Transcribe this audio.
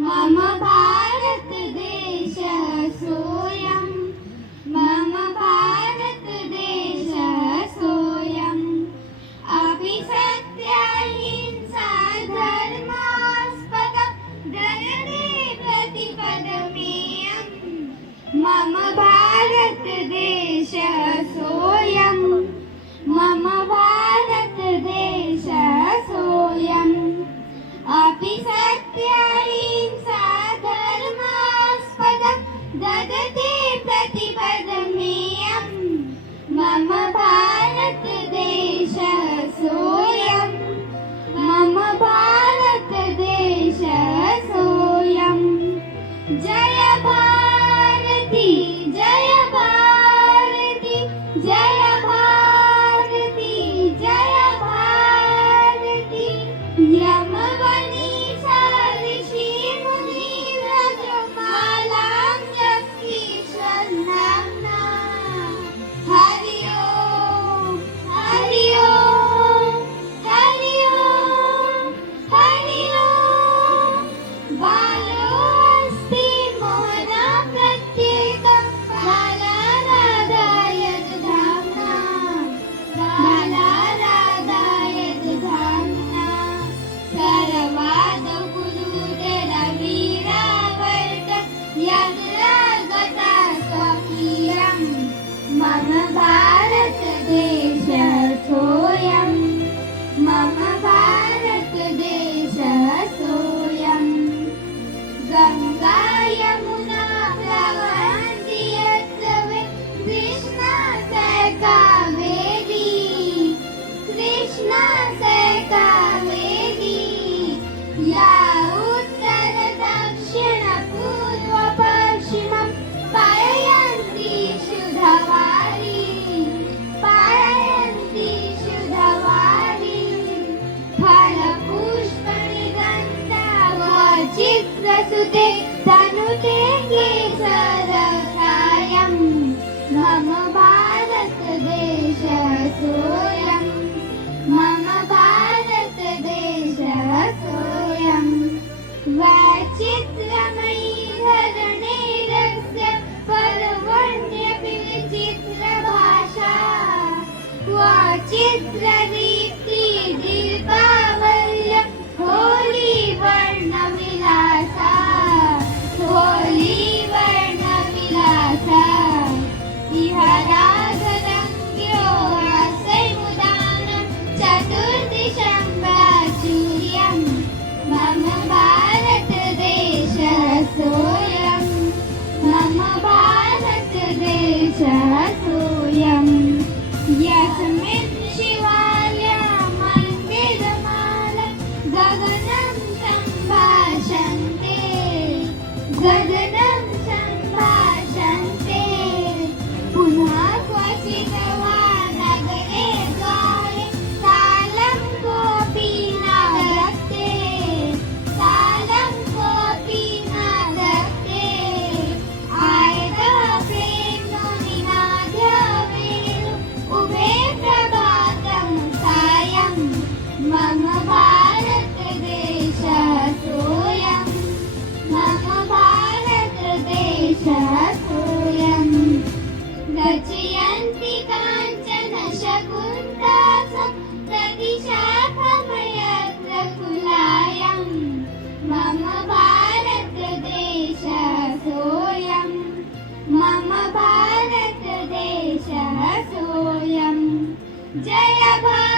मम भारत देशः सोऽयं मम भारत देशः सोऽयम् अपि सत्याहिंसा धर्मास्पदं ददते प्रतिपदमेयम् मम भारत देशः सोऽयं मम भारत देशः सोऽयम् अपि सत्याहिंसा धर्मास्पदं ददते प्रतिपदमेयम् मम भारत देशः सोऽयं मम भारत देशः सोऽयम् जय भारती जय भारती जय भारती जय भारती यमवनीचा ऋषी मुनिव्रजमालां जपीश्वरनाम्ना हरि ओम हरि ओम हरि ओम हरि ओम बालोऽस्ति मोहना प्रत्येकं बालाराधाय धाम्ना बालाराधाय धाम्ना सर्वादौ गुरुदरवीरावर्त यद्रागता स्वकीयं मम भारत देशः सोऽयं मम भारत देशः सोऽयं गङ्गा यमुना प्रवहन्ति यत्र कृष्णा च कावेरी कृष्णा च कावेरी या उत्तर दक्षिण पूर्व पश्चिमं पारयन्ति शुद्धवारी पारयन्ति शुद्धवारी फलपुष्पनिगन्धा वचित्रसुते तनुते केसरसायं मम भारत देशः सोऽयं मम भारत देशः सोऽयं वैचित्रमयी धरणेरस्य पर्वण्यपि विचित्रभाषा वचित्रदीप्ति दीपावल्य होली वर्णविलासा होली वर्णविलासा इह रागरङ्ग्यो हास्यमुदानं चतुर्दिशं प्राचुर्यं मम भारत देशः सोऽयं मम भारत देशः सोऽयं यस्मिन् शिवालयं मन्दिरमाला गगनं सम्भाषन्ते गगनं सम्भाषन्ते पुनः क्वचित् वा नगरे द्वारे तालं कोऽपि न धत्ते तालं कोऽपि न धत्ते आयतः प्रेम्णो निनाद्य वेणु उभे प्रभातं सायं मम भारत देशः सोऽयं मम भारत देशः सोऽयं रचयन्ति काञ्चन शकुन्तलां प्रतिशाखमयत्रकुलायं मम भारत देशः सोऽयं मम भारत देशः सोऽयं जय भारत